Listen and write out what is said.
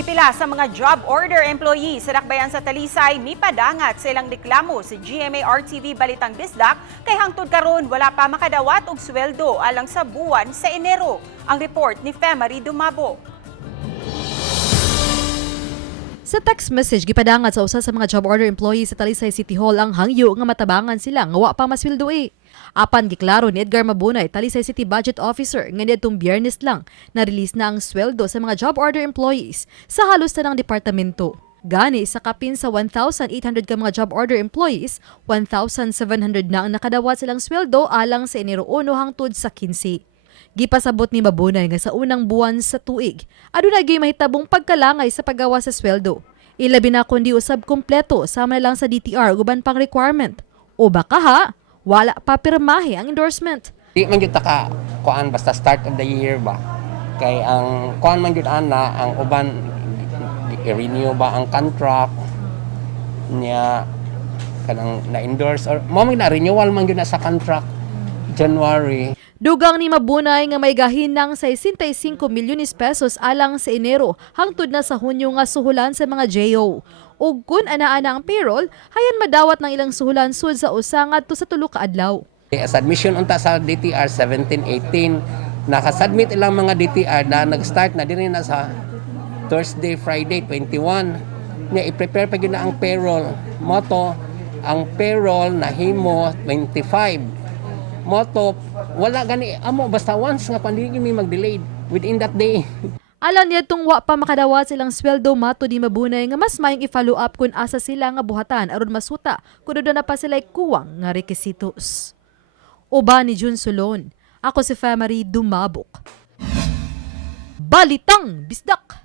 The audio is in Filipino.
Pipila sa mga job order employee sa Dakbayan sa Talisay, mipadangat sa ilang reklamo sa GMA-RTV Balitang Bisdak kay hangtod karon wala pa makadawat og sweldo alang sa buwan sa Enero. Ang report ni Femari Dumabo. Sa text message, gipadangat sa usa sa mga job order employees sa Talisay City Hall ang hangyo nga matabangan sila nga wa pa masweldo eh. Apan giklaro ni Edgar Mabunay, Talisay City Budget Officer, nga niadtong Biyernes lang na-release na ang sweldo sa mga job order employees sa halos tanang departamento. Gani sa kapin sa 1,800 ka mga job order employees, 1,700 na ang nakadawat silang sweldo alang sa Enero 1 hangtod sa 15. Gipasabot ni Mabunay nga sa unang buwan sa tuig, adunay gyud mahitabong pagkalangay sa paggawa sa sweldo. Ilabi na kundi usab kompleto sama na lang sa DTR uban pang requirement. O baka ha, wala pa pirmahe ang endorsement. Di man gyud ta ka kuan basta start of the year ba. Kay ang kuan man gyud ana ang uban i-renew ba ang contract niya kanang na-endorse or mo na renewal man gyud na sa contract January. Dugang ni Mabunay nga may gahinang 65 milyones pesos alang sa Enero hangtod na sa Hunyo nga suhulan sa mga JO. Ug kun ana-ana ang payroll, hayan madawat ng ilang suhulan sud sa usa ngadto sa 3 ka adlaw. As admission unta sa DTR 17-18, nakasubmit ilang mga DTR na nag-start na din na sa Thursday, Friday 21. Nya i-prepare pa gyud na ang payroll. Moto ang payroll nahimo 25. Moto wala gani amo basta once nga pandili mi mag-delayed within that day. Alang niya tong wa pa makadawat silang sweldo mato di Mabunay nga mas mayong i-follow up kung asa sila nga buhatan aron masuta kung na pa sila kuwang nga rekisitos. Uba ni Jun Solon, ako si Femari Dumabok. Balitang Bisdak!